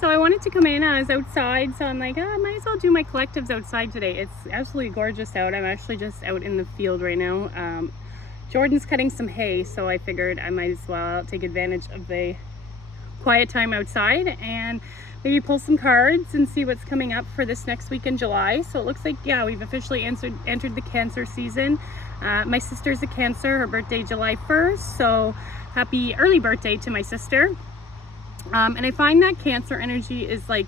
So I wanted to come in. I was outside, so I'm like, I might as well do my collectives outside today. It's absolutely gorgeous out. I'm actually just out in the field right now. Jordan's cutting some hay, so I figured I might as well take advantage of the quiet time outside and maybe pull some cards and see what's coming up for this next week in July. So it looks like, yeah, we've officially entered the Cancer season. My sister's a Cancer, her birthday July 1st, so happy early birthday to my sister. And I find that Cancer energy is like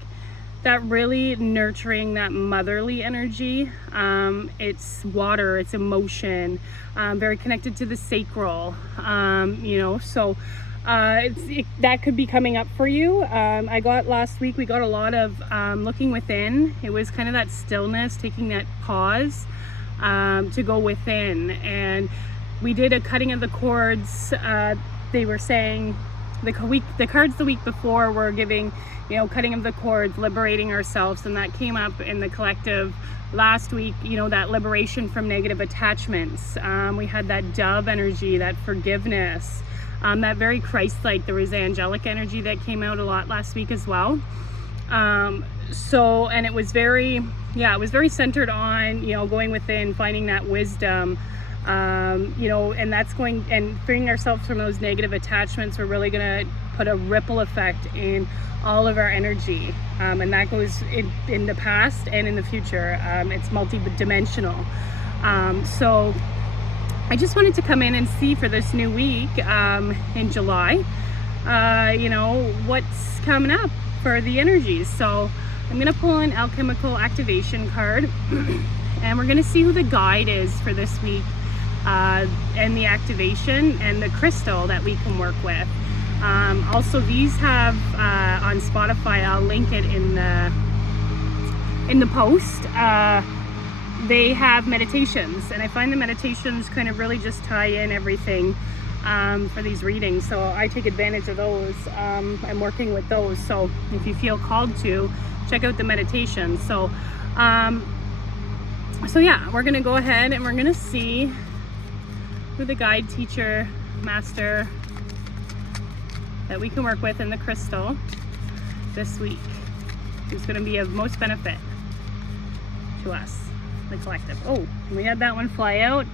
that really nurturing, that motherly energy. It's water, it's emotion, very connected to the sacral, so that could be coming up for you. I got last week, we got a lot of looking within. It was kind of that stillness, taking that pause to go within. And we did a cutting of the cords. They were saying the cards the week before were giving, cutting of the cords, liberating ourselves, and that came up in the collective last week, that liberation from negative attachments. We had that dove energy, that forgiveness, that very Christ-like. There was angelic energy that came out a lot last week as well. And it was very centered on, going within, finding that wisdom, and that's going and freeing ourselves from those negative attachments. We're really going to put a ripple effect in all of our energy, and that goes in the past and in the future. It's multi-dimensional. So I just wanted to come in and see for this new week in July, what's coming up for the energies. So I'm going to pull an alchemical activation card and we're going to see who the guide is for this week, and the activation and the crystal that we can work with. Also, these have on Spotify, I'll link it in the post. They have meditations, and I find the meditations kind of really just tie in everything for these readings. So I take advantage of those. I'm working with those. So if you feel called to, check out the meditations. So yeah, we're gonna go ahead and we're gonna see who the guide, teacher, master that we can work with in the crystal this week, who's going to be of most benefit to us, the collective. Oh, we had that one fly out.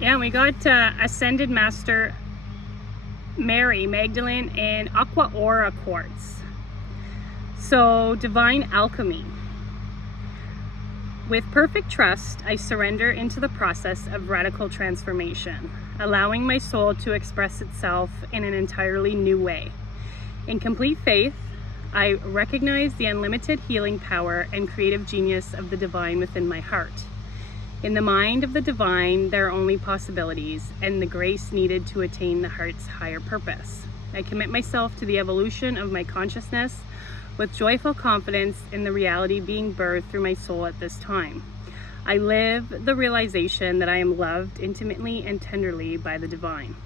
Yeah, we got Ascended Master Mary, Magdalene, and Aqua Aura Quartz. So, Divine Alchemy. With perfect trust, I surrender into the process of radical transformation, allowing my soul to express itself in an entirely new way. In complete faith, I recognize the unlimited healing power and creative genius of the divine within my heart. In the mind of the divine, there are only possibilities and the grace needed to attain the heart's higher purpose. I commit myself to the evolution of my consciousness with joyful confidence in the reality being birthed through my soul at this time. I live the realization that I am loved intimately and tenderly by the divine.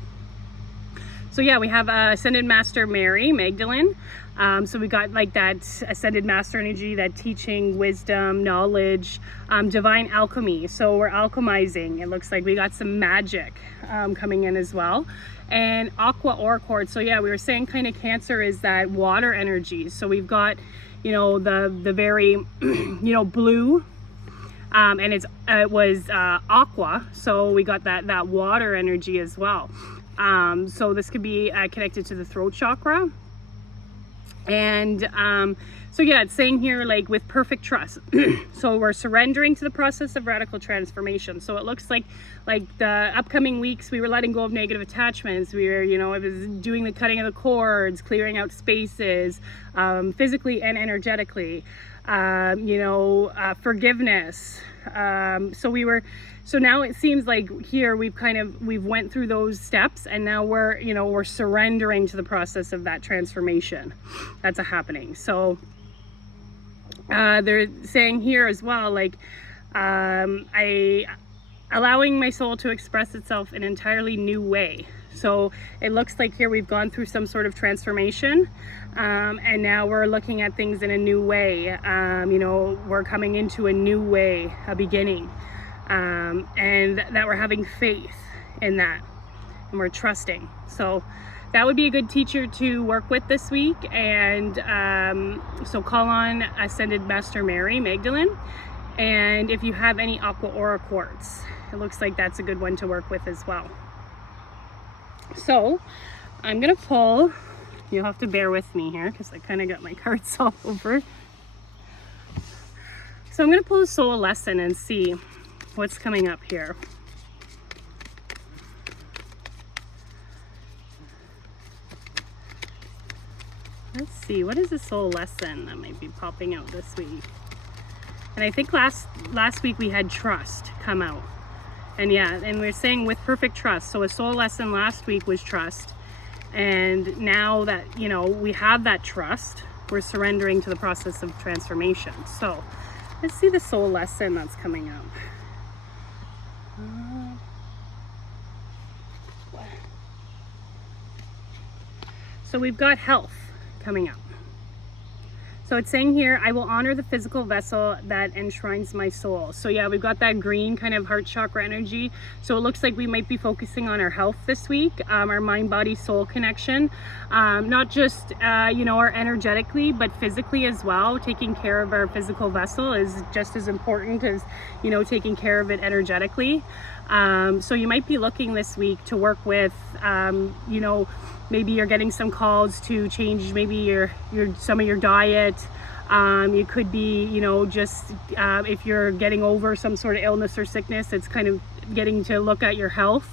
So yeah, we have Ascended Master Mary, Magdalene. So we got like that Ascended Master energy, that teaching, wisdom, knowledge, divine alchemy. So we're alchemizing. It looks like we got some magic coming in as well. And Aqua Aura Quartz. So yeah, we were saying kind of Cancer is that water energy. So we've got, the very, blue. And it was aqua. So we got that water energy as well. So this could be connected to the throat chakra. And so yeah, it's saying here like with perfect trust. So we're surrendering to the process of radical transformation. So it looks like the upcoming weeks we were letting go of negative attachments. We were, it was doing the cutting of the cords, clearing out spaces, physically and energetically. Forgiveness. So now it seems like here we've went through those steps, and now we're surrendering to the process of that transformation that's happening. So they're saying here as well, like, allowing my soul to express itself in an entirely new way. So it looks like here we've gone through some sort of transformation, and now we're looking at things in a new way. We're coming into a new way, a beginning, and that we're having faith in that, and we're trusting. So that would be a good teacher to work with this week. And so call on Ascended Master Mary, Magdalene. And if you have any Aqua or Quartz, it looks like that's a good one to work with as well. So I'm gonna pull, you'll have to bear with me here because I kind of got my cards all over. So I'm gonna pull a soul lesson and see what's coming up here. Let's see, what is the soul lesson that might be popping out this week? And I think last week we had trust come out. And yeah, and we're saying with perfect trust. So a soul lesson last week was trust. And now that, you know, we have that trust, we're surrendering to the process of transformation. So let's see the soul lesson that's coming up. So we've got health coming up. So it's saying here, I will honor the physical vessel that enshrines my soul. So yeah, we've got that green kind of heart chakra energy. So it looks like we might be focusing on our health this week, our mind, body, soul connection. Not just, you know, our energetically, but physically as well. Taking care of our physical vessel is just as important as, you know, taking care of it energetically. So you might be looking this week to work with, you know, maybe you're getting some calls to change maybe your some of your diet. You could be, you know, just if you're getting over some sort of illness or sickness, it's kind of getting to look at your health.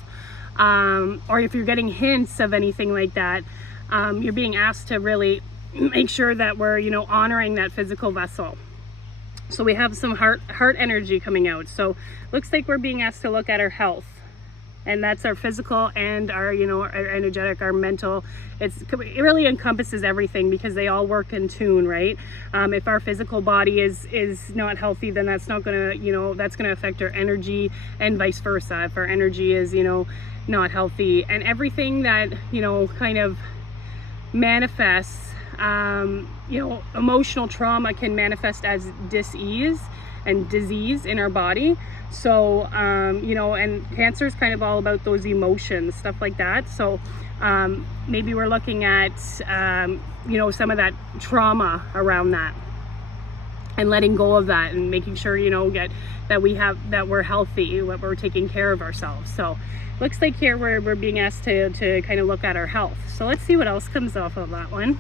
Or if you're getting hints of anything like that, you're being asked to really make sure that we're, you know, honoring that physical vessel. So we have some heart energy coming out. So looks like we're being asked to look at our health. And that's our physical and our, you know, our energetic, our mental. It really encompasses everything because they all work in tune, right? If our physical body is not healthy, then that's not gonna, you know, that's gonna affect our energy, and vice versa. If our energy is, you know, not healthy, and everything that, you know, kind of manifests, you know, emotional trauma can manifest as dis-ease and disease in our body. So, you know, and cancer is kind of all about those emotions, stuff like that. So maybe we're looking at, you know, some of that trauma around that and letting go of that and making sure, you know, that we're healthy, that we're taking care of ourselves. So looks like here we're being asked to kind of look at our health. So let's see what else comes off of that one.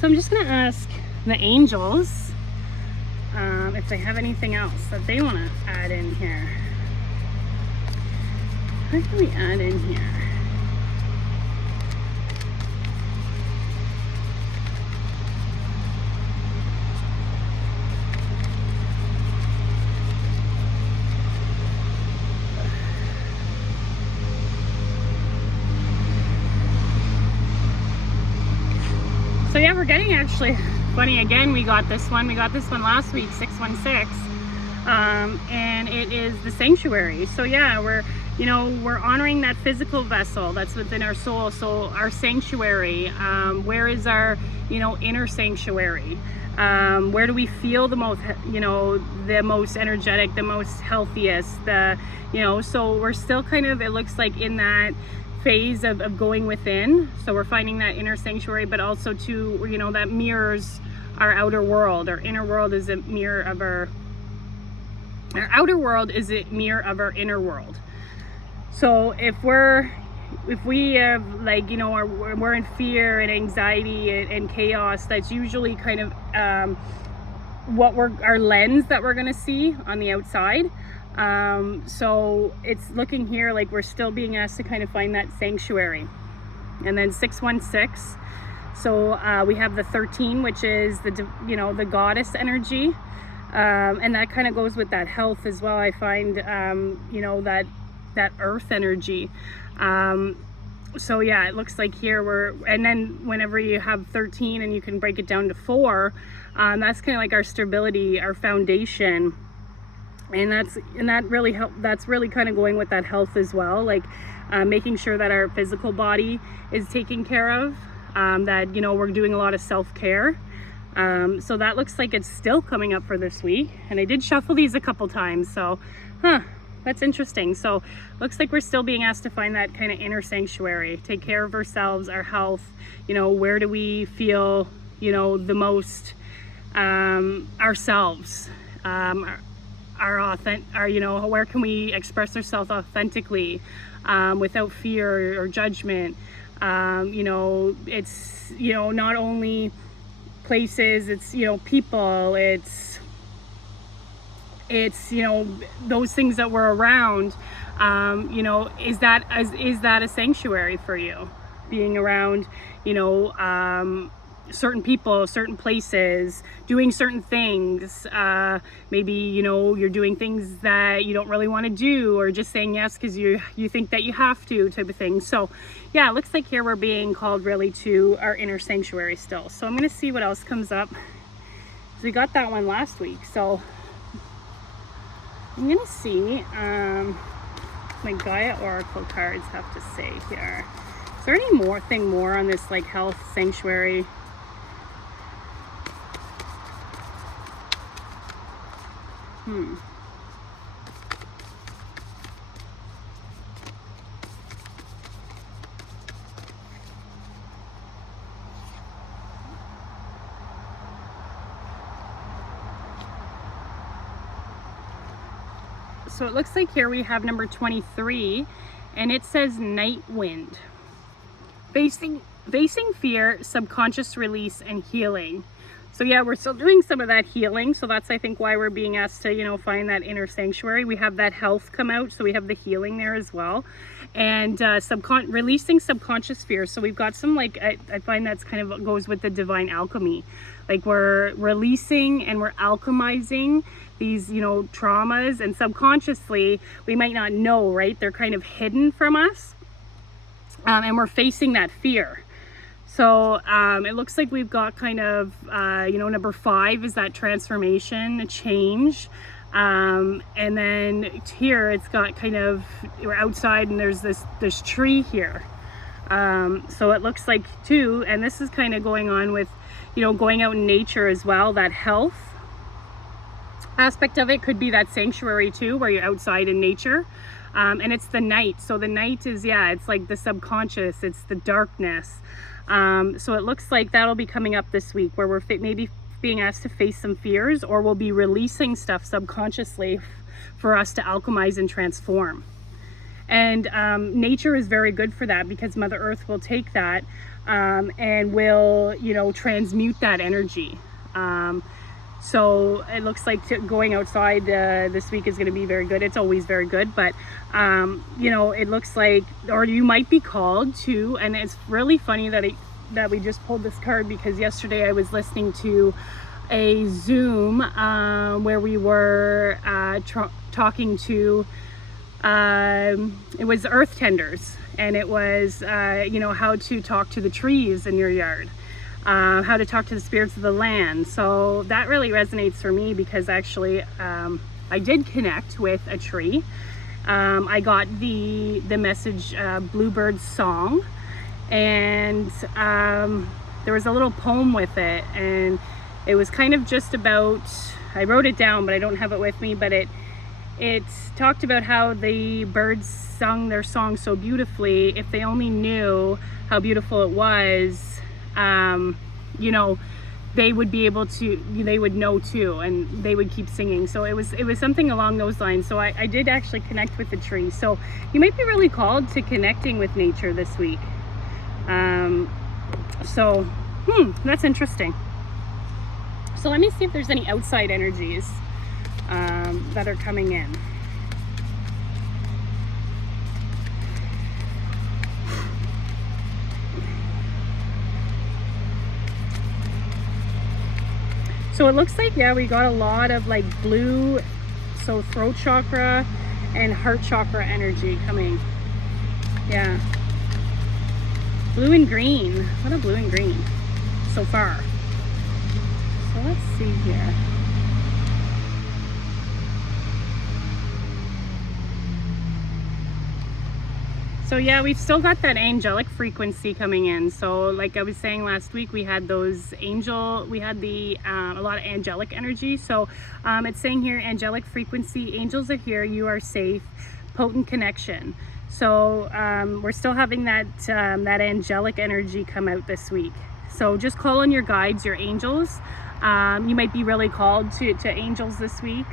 So I'm just going to ask the angels if they have anything else that they want to add in here. What can we add in here? So yeah, we're getting actually funny again. We got this one last week, 616, and it is the sanctuary. So yeah, we're honoring that physical vessel that's within our soul. So our sanctuary, where is our, you know, inner sanctuary? Where do we feel the most, you know, the most energetic, the most healthiest, you know, so we're still kind of, it looks like in that phase of going within. So we're finding that inner sanctuary, but also to, you know, that mirrors our outer world. Our inner world is a mirror of our outer world is a mirror of our inner world. So if we have, like, you know, we're in fear and anxiety and chaos, that's usually kind of our lens that we're going to see on the outside. So it's looking here like we're still being asked to kind of find that sanctuary. And then 616, so we have the 13, which is the goddess energy, and that kind of goes with that health as well. I find you know, that earth energy. So yeah, it looks like here and then whenever you have 13 and you can break it down to 4, that's kind of like our stability, our foundation. And that really that's really kind of going with that health as well, like making sure that our physical body is taken care of, that, you know, we're doing a lot of self-care. So that looks like it's still coming up for this week, and I did shuffle these a couple times. So That's interesting. So looks like we're still being asked to find that kind of inner sanctuary, take care of ourselves, our health, you know, where do we feel, you know, the most ourselves, you know, where can we express ourselves authentically, without fear or judgment. You know, it's, you know, not only places, it's, you know, people, it's, you know, those things that we're around. You know, is that a sanctuary for you, being around, you know, certain people, certain places, doing certain things? Maybe, you know, you're doing things that you don't really want to do, or just saying yes because you think that you have to, type of thing. So yeah, it looks like here we're being called really to our inner sanctuary still. So I'm going to see what else comes up. So we got that one last week, so I'm gonna see my Gaia Oracle cards have to say here. Is there any more on this, like, health sanctuary? So it looks like here we have number 23, and it says Night Wind. Facing fear, subconscious release, and healing. So yeah, we're still doing some of that healing. So that's, I think, why we're being asked to, you know, find that inner sanctuary. We have that health come out, so we have the healing there as well. And releasing subconscious fear. So we've got some, like, I find that's kind of goes with the divine alchemy. Like, we're releasing and we're alchemizing these, you know, traumas, and subconsciously we might not know, right? They're kind of hidden from us, and we're facing that fear. So it looks like we've got kind of, you know, number 5 is that transformation, a change. And then here it's got kind of, we're outside and there's this tree here. So it looks like too, and this is kind of going on with, you know, going out in nature as well. That health aspect of it could be that sanctuary too, where you're outside in nature. And it's the night. So the night is, yeah, it's like the subconscious, it's the darkness. So it looks like that'll be coming up this week, where we're maybe being asked to face some fears, or we'll be releasing stuff subconsciously for us to alchemize and transform. And nature is very good for that, because Mother Earth will take that and will, you know, transmute that energy. So it looks like going outside this week is going to be very good. It's always very good, but you know, it looks like, or you might be called to, and it's really funny that we just pulled this card, because yesterday I was listening to a Zoom where we were talking to, it was earth tenders, and it was, you know, how to talk to the trees in your yard. How to talk to the spirits of the land. So that really resonates for me, because actually I did connect with a tree. I got the message, Bluebird's Song, and there was a little poem with it, and it was kind of just about, I wrote it down but I don't have it with me, but it talked about how the birds sung their song so beautifully. If they only knew how beautiful it was, you know, they would be able to, they would know too, and they would keep singing. So it was something along those lines. So I did actually connect with the tree. So you might be really called to connecting with nature this week. So that's interesting. So let me see if there's any outside energies that are coming in. So it looks like, yeah, we got a lot of like blue, so throat chakra and heart chakra energy coming. Yeah. Blue and green. A lot of blue and green so far. So let's see here. So yeah, we've still got that angelic frequency coming in. So like I was saying last week, we had those a lot of angelic energy. So it's saying here, angelic frequency, angels are here, you are safe, potent connection. So we're still having that angelic energy come out this week. So just call on your guides, your angels. You might be really called to angels this week,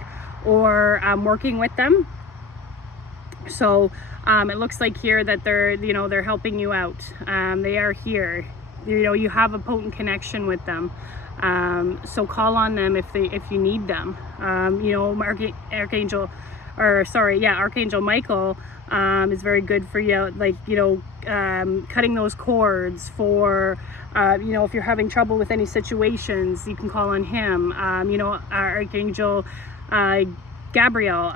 or working with them. So it looks like here that they're helping you out. They are here. You have a potent connection with them. So call on them if you need them. Archangel Michael is very good for you, like cutting those cords for if you're having trouble with any situations, you can call on him. Archangel Gabriel,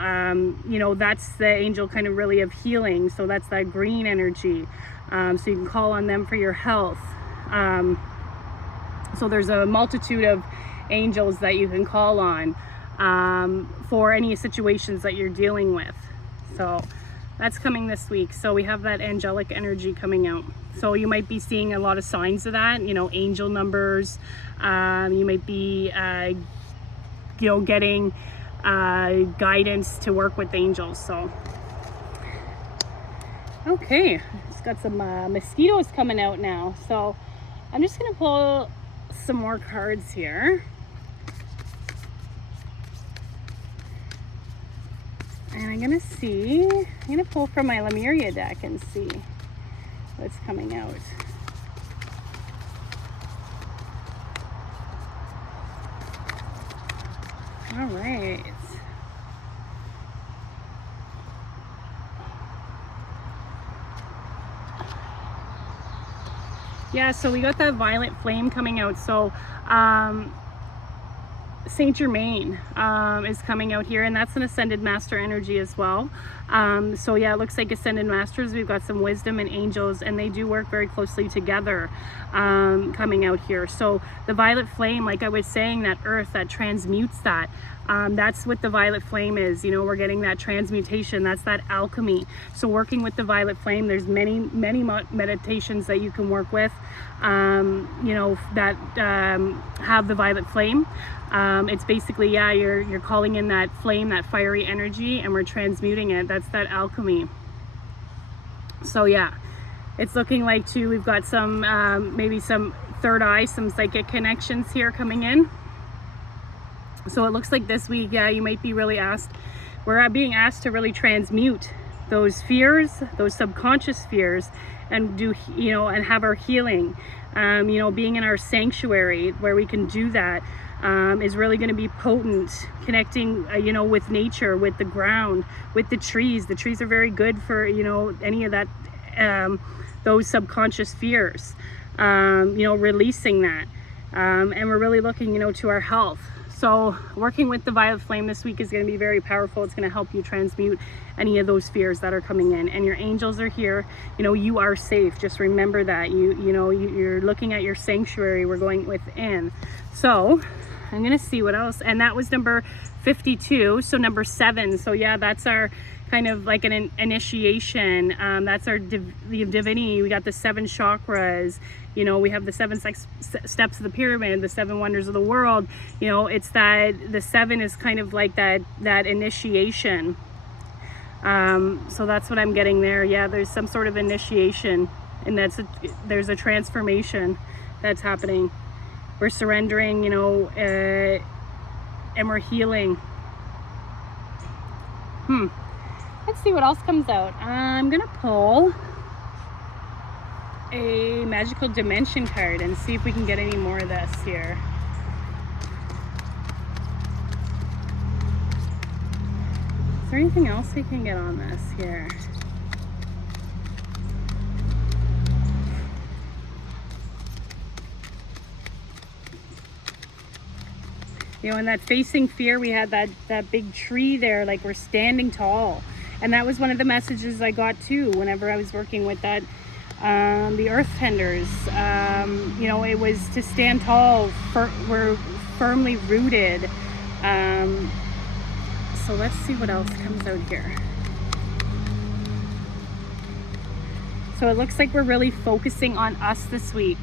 that's the angel kind of really of healing, so that's that green energy. So you can call on them for your health. So there's a multitude of angels that you can call on for any situations that you're dealing with. So that's coming this week. So we have that angelic energy coming out. So you might be seeing a lot of signs of that, angel numbers. You might be getting guidance to work with angels. So okay, it's got some mosquitoes coming out now, so I'm just gonna pull some more cards here, and I'm gonna pull from my Lemuria deck and see what's coming out. All right. Yeah, so we got that violet flame coming out. So Saint Germain is coming out here, and that's an ascended master energy as well. So yeah, it looks like ascended masters. We've got some wisdom and angels, and they do work very closely together coming out here. So the violet flame, like I was saying, that earth that transmutes that. That's what the violet flame is. We're getting that transmutation. That's that alchemy. So working with the violet flame, there's many meditations that you can work with, that have the violet flame. It's basically, you're calling in that flame, that fiery energy, and we're transmuting it. That's that alchemy. So yeah, it's looking like too, we've got some, maybe some third eye, some psychic connections here coming in. So it looks like this week, you might be we're being asked to really transmute those fears, those subconscious fears, and and have our healing. Being in our sanctuary where we can do that is really going to be potent, connecting, with nature, with the ground, with the trees. The trees are very good for, any of that, those subconscious fears, releasing that. And we're really looking, to our health. So working with the violet flame this week is going to be very powerful. It's going to help you transmute any of those fears that are coming in. And your angels are here. You are safe. Just remember that. You're looking at your sanctuary. We're going within. So I'm going to see what else. And that was number 52. So number 7. So yeah, that's our kind of like an initiation. That's our divinity. We got the 7 chakras. We have the 7 steps of the pyramid, the 7 wonders of the world. It's that the 7 is kind of like that initiation. So that's what I'm getting there. Yeah, there's some sort of initiation, and there's a transformation that's happening. We're surrendering, and we're healing. Let's see what else comes out. I'm gonna pull a magical dimension card and see if we can get any more of this here. Is there anything else we can get on this here? In that facing fear, we had that big tree there, like we're standing tall. And that was one of the messages I got too whenever I was working with that, the earth tenders. It was to stand tall, we're firmly rooted. So let's see what else comes out here. So it looks like we're really focusing on us this week.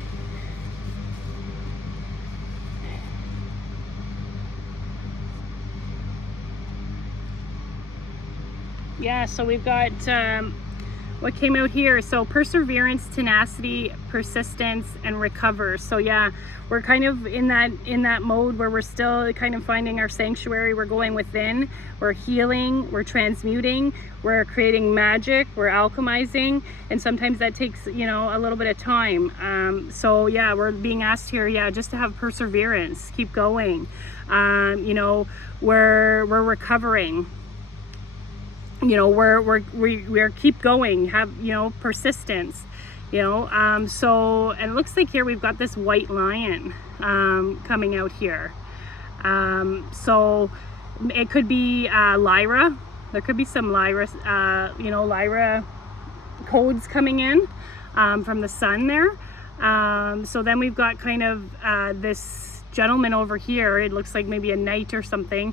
Yeah, so we've got what came out here. So perseverance, tenacity, persistence, and recover. So yeah, we're kind of in that mode where we're still kind of finding our sanctuary. We're going within, we're healing, we're transmuting, we're creating magic, we're alchemizing, and sometimes that takes, you know, a little bit of time. So yeah, we're being asked here, yeah, just to have perseverance, keep going. You know, we're recovering. You know, we're keep going, have, you know, persistence, you know. So, and it looks like here we've got this white lion coming out here. So it could be Lyra. There could be some Lyra, you know, Lyra codes coming in from the sun there. So then we've got kind of this gentleman over here. It looks like maybe a knight or something,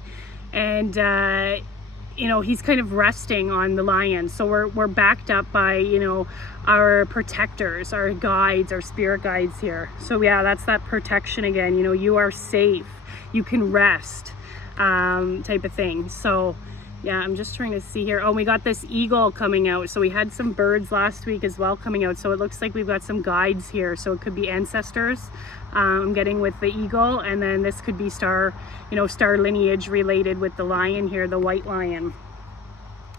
and you know, he's kind of resting on the lion. So we're backed up by, you know, our protectors, our guides, our spirit guides here. So yeah, that's that protection again. You know, you are safe, you can rest, type of thing. So yeah, I'm just trying to see here. Oh, we got this eagle coming out. So we had some birds last week as well coming out. So it looks like we've got some guides here. So it could be ancestors. I'm getting with the eagle, and then this could be star, you know, star lineage related with the lion here, the white lion.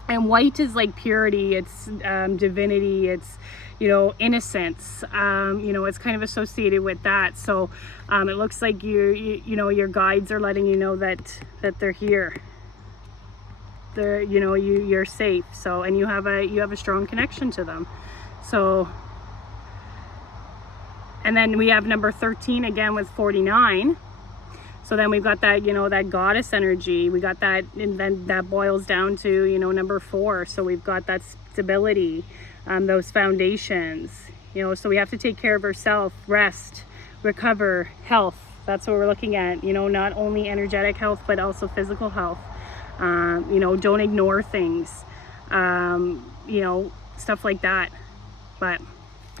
And white is like purity, it's divinity, it's, you know, innocence. You know, it's kind of associated with that. So it looks like you know, your guides are letting you know that they're here. They're, you know, you're safe. So, and you have a strong connection to them. So, and then we have number 13 again with 49. So then we've got that, you know, that goddess energy. We got that, and then that boils down to, you know, number 4. So we've got that stability, those foundations, you know. So we have to take care of ourselves, rest, recover, health. That's what we're looking at, you know, not only energetic health, but also physical health. You know, don't ignore things, you know, stuff like that. But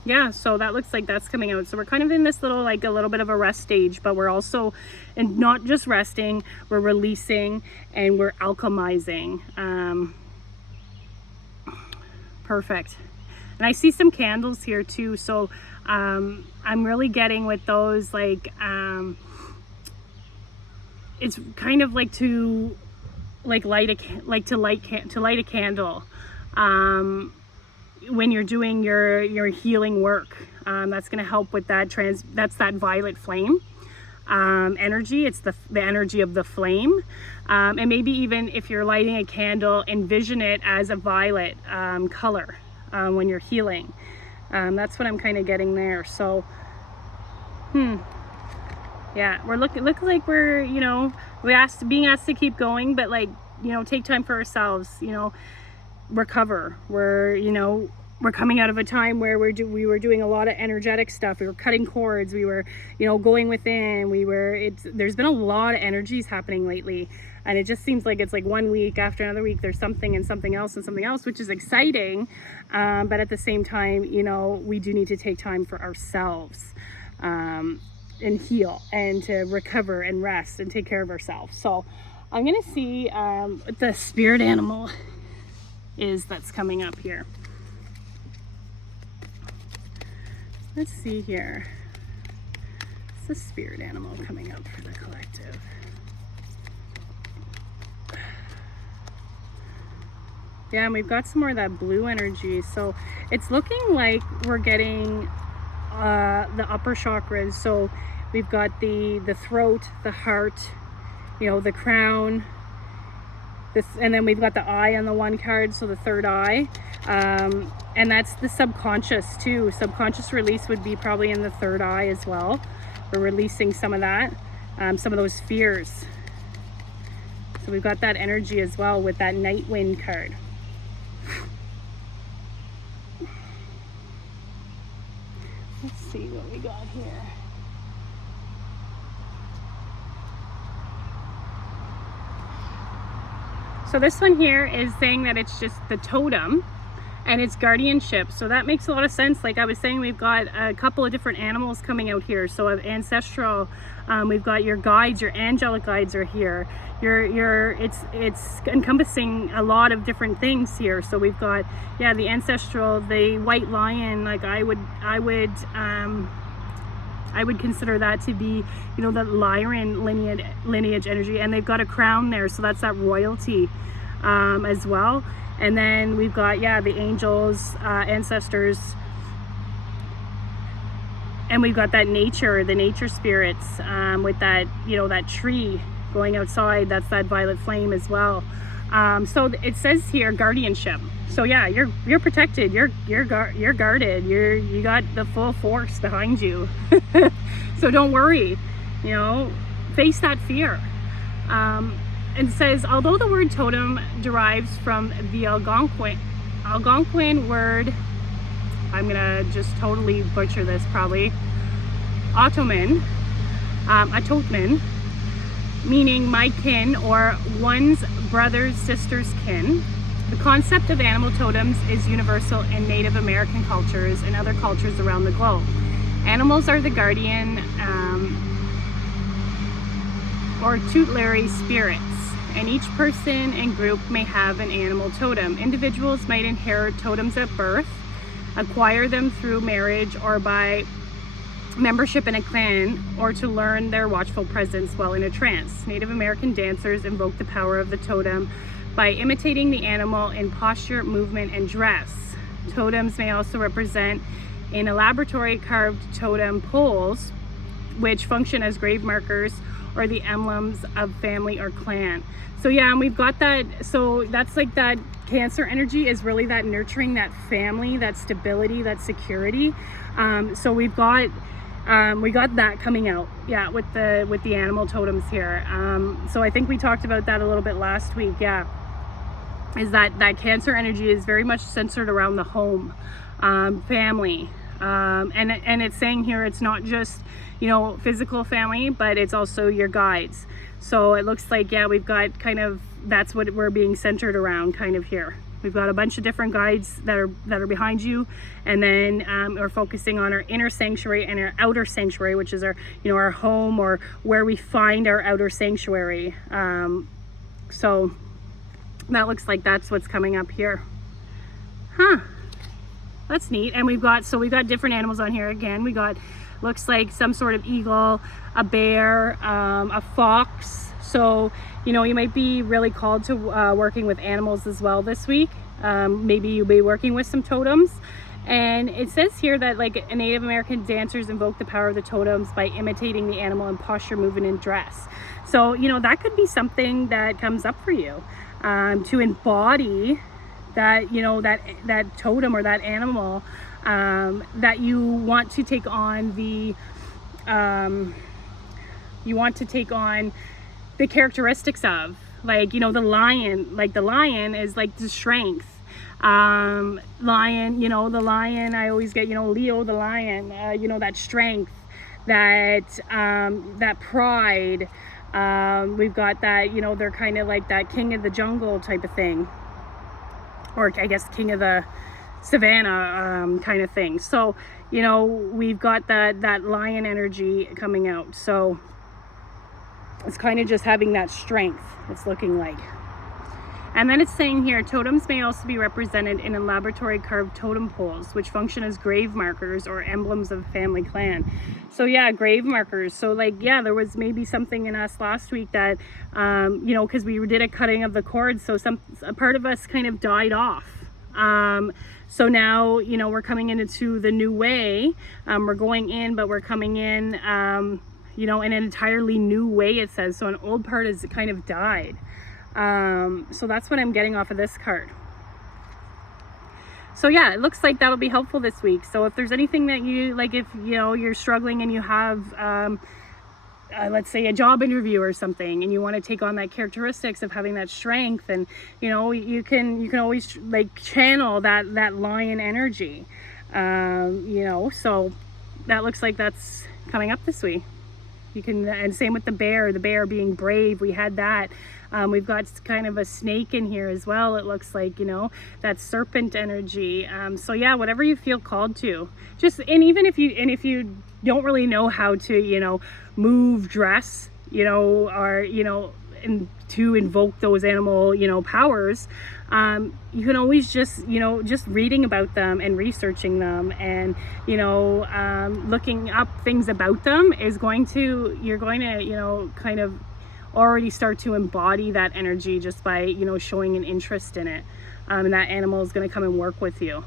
yeah, so that looks like that's coming out. So we're kind of in this little, like a little bit of a rest stage, but we're also, and not just resting, we're releasing and we're alchemizing. Perfect. And I see some candles here too. So I'm really getting with those, like, it's kind of like to light a candle. When you're doing your healing work, that's going to help with that that's that violet flame energy. It's the energy of the flame, and maybe even if you're lighting a candle, envision it as a violet color when you're healing. That's what I'm kind of getting there. So yeah, we're looks like we're, you know, being asked to keep going, but, like, you know, take time for ourselves, you know, recover. We're, you know, we're coming out of a time where we were doing a lot of energetic stuff. We were cutting cords, we were, you know, going within, there's been a lot of energies happening lately, and it just seems like it's like one week after another week there's something and something else and something else, which is exciting, but at the same time, you know, we do need to take time for ourselves, and heal and to recover and rest and take care of ourselves. So I'm gonna see what the spirit animal is that's coming up here. Let's see here. It's the spirit animal coming up for the collective. Yeah, and we've got some more of that blue energy. So it's looking like we're getting the upper chakras. So we've got the throat, the heart, you know, the crown, and then we've got the eye on the one card, so the third eye, and that's the subconscious too. Subconscious release would be probably in the third eye as well. We're releasing some of that, some of those fears. So we've got that energy as well with that night wind card. Let's see what we got here. So this one here is saying that it's just the totem, and it's guardianship. So that makes a lot of sense. Like I was saying, we've got a couple of different animals coming out here. So ancestral, we've got your guides, your angelic guides are here. It's encompassing a lot of different things here. So we've got, yeah, the ancestral, the white lion. Like I would consider that to be, you know, the Lyran lineage energy, and they've got a crown there, so that's that royalty as well. And then we've got, yeah, the angels, ancestors, and we've got that nature, the nature spirits, with that, you know, that tree going outside, that's that violet flame as well. So it says here guardianship. So yeah, you're protected, you're guarded, you got the full force behind you. So don't worry, you know, face that fear. It says, although the word totem derives from the Algonquin word, I'm gonna just totally butcher this probably, Ottoman, a totemin, meaning my kin or one's brother's sister's kin. The concept of animal totems is universal in Native American cultures and other cultures around the globe. Animals are the guardian or tutelary spirits, and each person and group may have an animal totem. Individuals might inherit totems at birth, acquire them through marriage or by membership in a clan, or to learn their watchful presence while in a trance. Native American dancers invoke the power of the totem by imitating the animal in posture, movement, and dress. Totems may also represent in a laboratory carved totem poles, which function as grave markers or the emblems of family or clan. So yeah, and we've got that, so that's like that Cancer energy is really that nurturing, that family, that stability, that security. So we got that coming out, yeah, with the animal totems here. So I think we talked about that a little bit last week, yeah, is that Cancer energy is very much centered around the home, family, and it's saying here it's not just, you know, physical family, but it's also your guides. So it looks like, yeah, we've got kind of, that's what we're being centered around kind of here. We've got a bunch of different guides that are behind you, and then we're focusing on our inner sanctuary and our outer sanctuary, which is our, you know, our home, or where we find our outer sanctuary. So that looks like that's what's coming up here. Huh, that's neat. And we've got different animals on here again. We got, looks like some sort of eagle, a bear, a fox. So, you know, you might be really called to working with animals as well this week. Maybe you'll be working with some totems. And it says here that like Native American dancers invoke the power of the totems by imitating the animal in posture, movement, and dress. So, you know, that could be something that comes up for you, to embody that, you know, that totem or that animal, that you want to take on the characteristics of, like, you know, the lion. Like the lion is like the strength. Lion, you know, the lion, I always get, you know, Leo the lion, you know, that strength, that pride. We've got that, you know, they're kind of like that king of the jungle type of thing, or I guess king of the savannah, kind of thing. So, you know, we've got that lion energy coming out. So it's kind of just having that strength, it's looking like. And then it's saying here, totems may also be represented in a laboratory carved totem poles, which function as grave markers or emblems of family clan. So yeah, grave markers. So like, yeah, there was maybe something in us last week that, you know, because we did a cutting of the cords, so a part of us kind of died off. So now, you know, we're coming into the new way. We're going in, but we're coming in, you know, in an entirely new way, it says. So an old part has kind of died. So that's what I'm getting off of this card. So yeah, it looks like that'll be helpful this week. So if there's anything that you, like, if, you know, you're struggling and you have, let's say a job interview or something, and you want to take on that characteristics of having that strength, and, you know, you can always like channel that lion energy, you know, so that looks like that's coming up this week. You can, and same with the bear being brave. We had that. We've got kind of a snake in here as well. It looks like, you know, that serpent energy. So yeah, whatever you feel called to, just, and even if you don't really know how to, you know, move, dress, you know, or, you know, and to invoke those animal, you know, powers, you can always just, you know, just reading about them and researching them and, you know, looking up things about them is going to, you're going to, you know, kind of already start to embody that energy just by, you know, showing an interest in it. And that animal is going to come and work with you.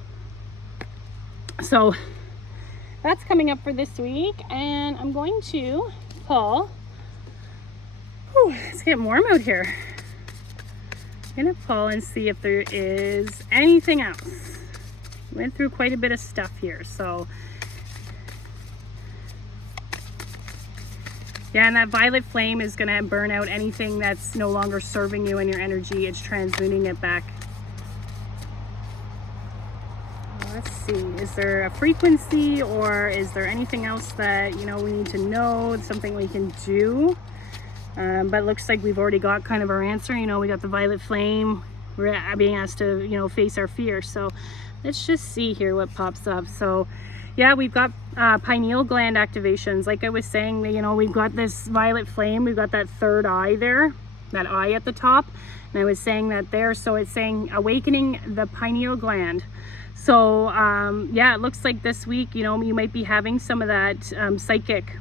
So that's coming up for this week, and I'm going to pull. Whew, it's getting warm out here. I'm gonna pull and see if there is anything else. Went through quite a bit of stuff here, so yeah, and that violet flame is gonna burn out anything that's no longer serving you and your energy. It's transmuting it back. Let's see, is there a frequency or is there anything else that, you know, we need to know, something we can do? But it looks like we've already got kind of our answer. You know, we got the violet flame. We're being asked to, you know, face our fear. So let's just see here what pops up. So yeah, we've got pineal gland activations. Like I was saying, you know, we've got this violet flame. We've got that third eye there, that eye at the top. And I was saying that there. So it's saying awakening the pineal gland. So yeah, it looks like this week, you know, you might be having some of that psychic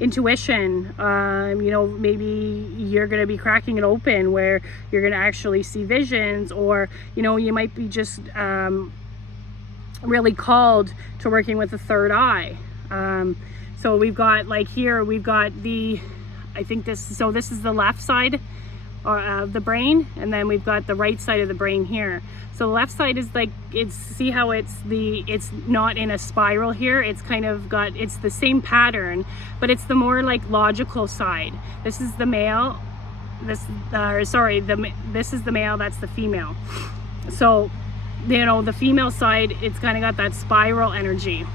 intuition. You know, maybe you're going to be cracking it open where you're going to actually see visions, or, you know, you might be just really called to working with the third eye. So we've got, like here, we've got the, I think this, so this is the left side of the brain, and then we've got the right side of the brain here. So the left side is like, it's, see how it's not in a spiral here. It's kind of got, it's the same pattern, but it's the more like logical side. This is the male, this is the male, that's the female. So, you know, the female side, it's kind of got that spiral energy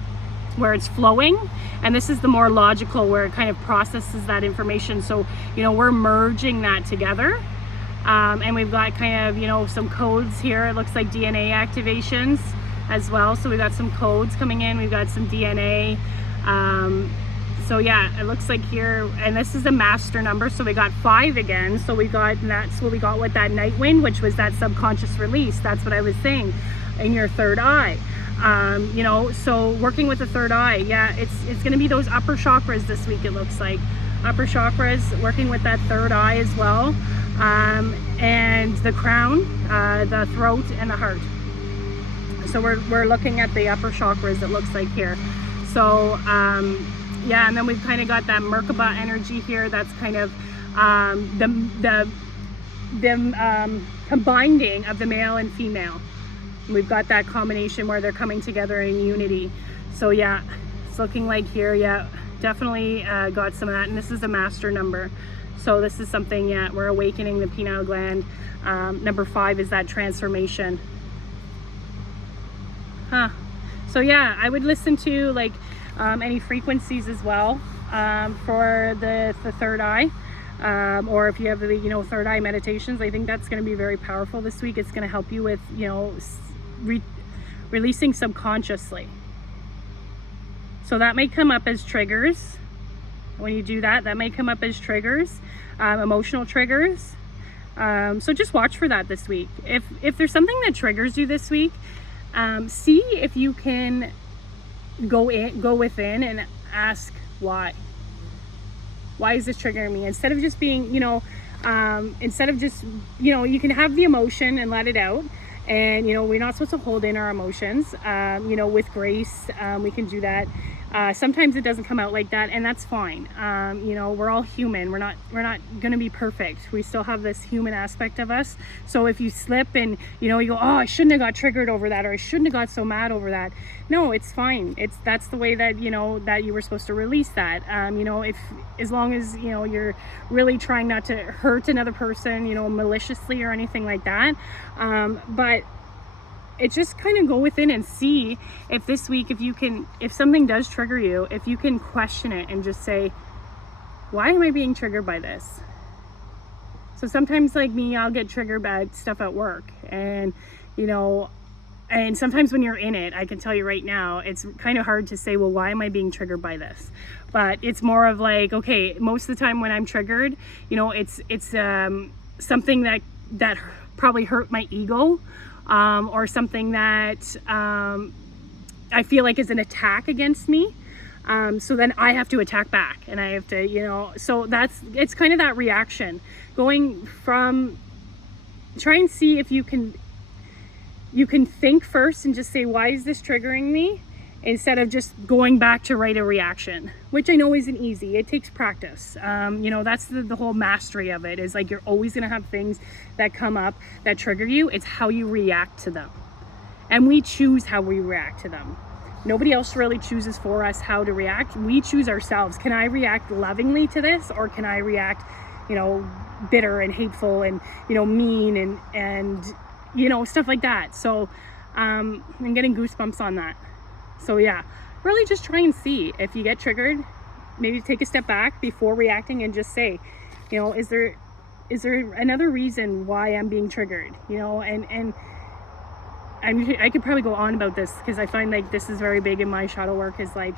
where it's flowing, and this is the more logical where it kind of processes that information. So, you know, we're merging that together. And we've got kind of, you know, some codes here. It looks like DNA activations as well. So we've got some codes coming in. We've got some DNA. So yeah, it looks like here, and this is a master number. So we got 5 again. So we got, and that's what we got with that night wind, which was that subconscious release. That's what I was saying in your third eye. You know, so working with the third eye, yeah, it's going to be those upper chakras this week. It looks like upper chakras, working with that third eye as well. And the crown, the throat, and the heart. So we're looking at the upper chakras, it looks like here. So yeah, and then we've kind of got that Merkaba energy here. That's kind of the combining of the male and female. We've got that combination where they're coming together in unity. So yeah, it's looking like here, yeah, definitely got some of that. And this is a master number. So this is something, yeah, we're awakening the pineal gland. Number 5 is that transformation. So yeah, I would listen to like any frequencies as well for the third eye. Or if you have the, you know, third eye meditations, I think that's going to be very powerful this week. It's going to help you with, you know, releasing subconsciously. So that may come up as triggers. When you do that, that may come up as triggers, emotional triggers. So just watch for that this week. If there's something that triggers you this week, see if you can go within and ask why. Why is this triggering me? Instead of just being, you know, instead of just, you know, you can have the emotion and let it out. And, you know, we're not supposed to hold in our emotions. You know, with grace, we can do that. Sometimes it doesn't come out like that, and that's fine. You know, we're all human. We're not going to be perfect. We still have this human aspect of us. So if you slip and, you know, you go, oh, I shouldn't have got triggered over that, or I shouldn't have got so mad over that. No, it's fine. That's the way that, you know, that you were supposed to release that. You know, as long as, you know, you're really trying not to hurt another person, you know, maliciously or anything like that. But it's just kind of go within and see if this week, if something does trigger you, if you can question it and just say, why am I being triggered by this? So sometimes, like me, I'll get triggered by stuff at work, and and sometimes when you're in it, I can tell you right now, it's kind of hard to say, well, why am I being triggered by this? But it's more of like, okay, most of the time when I'm triggered, it's something that probably hurt my ego, or something that I feel like is an attack against me. So then I have to attack back, and I have to, so it's kind of that reaction, going from, try and see if you can think first and just say, why is this triggering me? Instead of just going back to write a reaction, which I know isn't easy. It takes practice. That's the whole mastery of it, is like, you're always gonna have things that come up that trigger you. It's how you react to them. And we choose how we react to them. Nobody else really chooses for us how to react. We choose ourselves. Can I react lovingly to this, or can I react, bitter and hateful and, mean and stuff like that. So I'm getting goosebumps on that. So yeah, really just try and see if you get triggered, maybe take a step back before reacting and just say, is there another reason why I'm being triggered? And I could probably go on about this, because I find like this is very big in my shadow work, is like,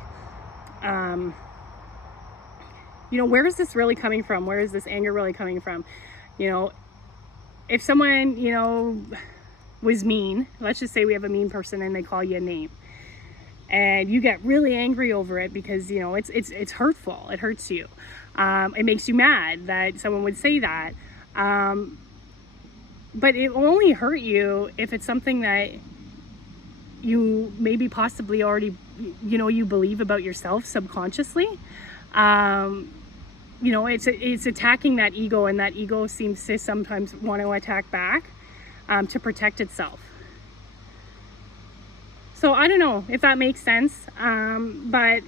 where is this really coming from? Where is this anger really coming from? If someone, was mean, let's just say we have a mean person and they call you a name, and you get really angry over it because, it's hurtful. It hurts you. It makes you mad that someone would say that. But it will only hurt you if it's something that you maybe possibly already, you believe about yourself subconsciously. It's attacking that ego, and that ego seems to sometimes want to attack back to protect itself. So I don't know if that makes sense, but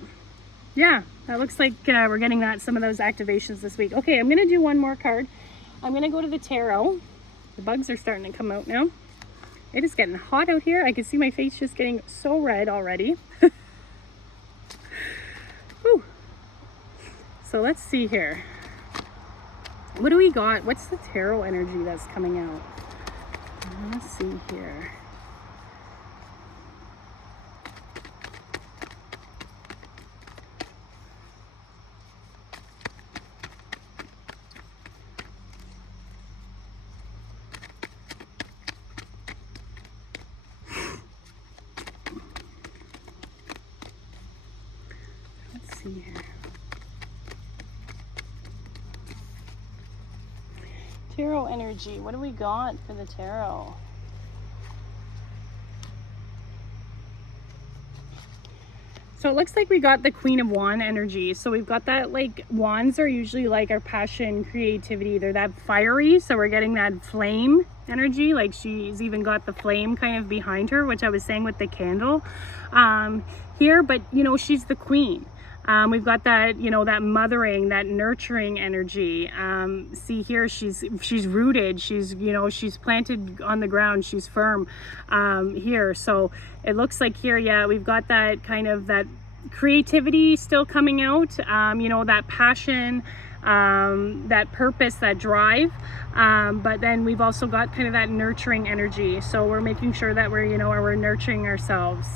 yeah, that looks like we're getting some of those activations this week. Okay, I'm gonna do one more card. I'm gonna go to the tarot. The bugs are starting to come out now. It is getting hot out here. I can see my face just getting so red already. Whew. So let's see here. What do we got? What's the tarot energy that's coming out? Let's see here. Let's see here. Tarot energy. What do we got for the tarot? So it looks like we got the Queen of Wands energy. So we've got that, like, wands are usually like our passion, creativity. They're that fiery. So we're getting that flame energy. Like, she's even got the flame kind of behind her, which I was saying with the candle here. But, she's the queen. We've got that, that mothering, that nurturing energy. See here, she's rooted. She's planted on the ground. She's firm here. So it looks like here, yeah, we've got that kind of that creativity still coming out. That passion, that purpose, that drive. But then we've also got kind of that nurturing energy. So we're making sure that we're nurturing ourselves.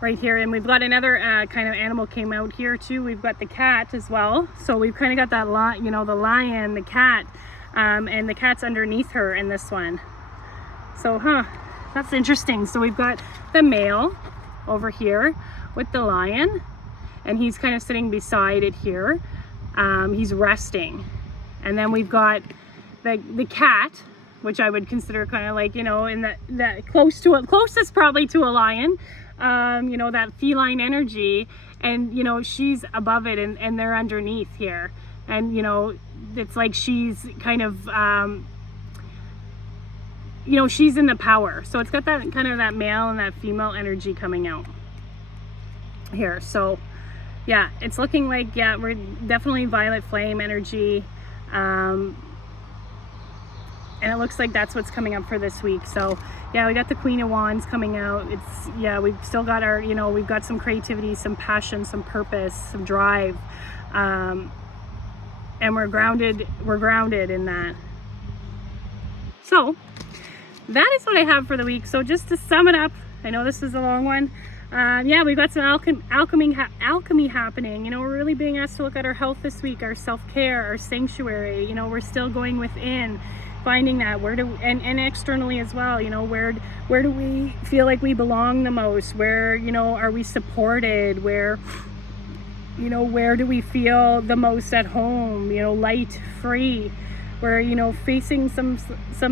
Right here, and we've got another kind of animal came out here too. We've got the cat as well. So we've kind of got that the lion, the cat, and the cat's underneath her in this one. So that's interesting. So we've got the male over here with the lion, and he's kind of sitting beside it here. He's resting. And then we've got the cat, which I would consider kind of like, in that closest probably to a lion. That feline energy, and she's above it, and they're underneath here, and it's like she's kind of she's in the power. So it's got that kind of that male and that female energy coming out here. So yeah, it's looking like, yeah, we're definitely violet flame energy. And it looks like that's what's coming up for this week. So yeah, we got the Queen of Wands coming out. It's, yeah, we've still got our, you know, we've got some creativity, some passion, some purpose, some drive, and we're grounded in that. So that is what I have for the week. So just to sum it up, I know this is a long one. Yeah, we've got some alchemy happening. You know, we're really being asked to look at our health this week, our self-care, our sanctuary. You know, we're still going within, finding that and externally as well. You know, where do we feel like we belong the most? Where, you know, are we supported? Where, you know, where do we feel the most at home? You know, light, free. We're, you know, facing some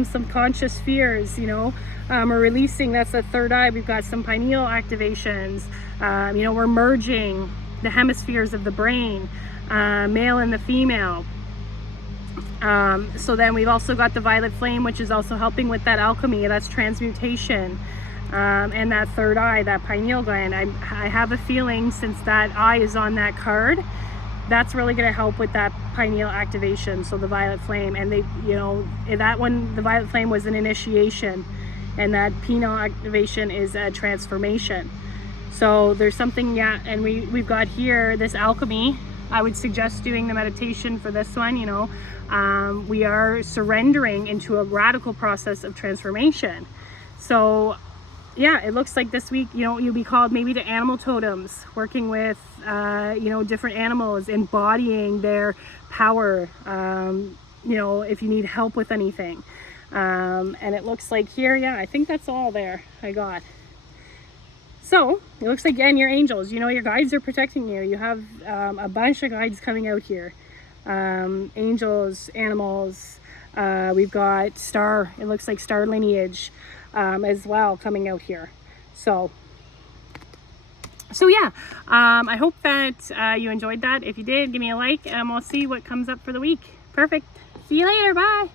subconscious fears, you know, we're releasing, that's the third eye. We've got some pineal activations, you know, we're merging the hemispheres of the brain, male and the female. So then we've also got the violet flame, which is also helping with that alchemy, that's transmutation. And that third eye, that pineal gland, I have a feeling, since that eye is on that card, that's really going to help with that pineal activation. So the violet flame, and they, you know, that one, the violet flame was an initiation, and that pineal activation is a transformation. So there's something, yeah. And we've got here this alchemy. I would suggest doing the meditation for this one. You know, we are surrendering into a radical process of transformation. So yeah, it looks like this week, you know, you'll be called maybe to animal totems, working with, you know, different animals, embodying their power, you know, if you need help with anything. And it looks like here, yeah, I think that's all there I got. So it looks like, again, your angels, you know, your guides are protecting you. You have a bunch of guides coming out here. Angels, animals, we've got it looks like star lineage as well coming out here. So yeah, I hope that you enjoyed that. If you did, give me a like, and we'll see what comes up for the week. Perfect. See you later. Bye.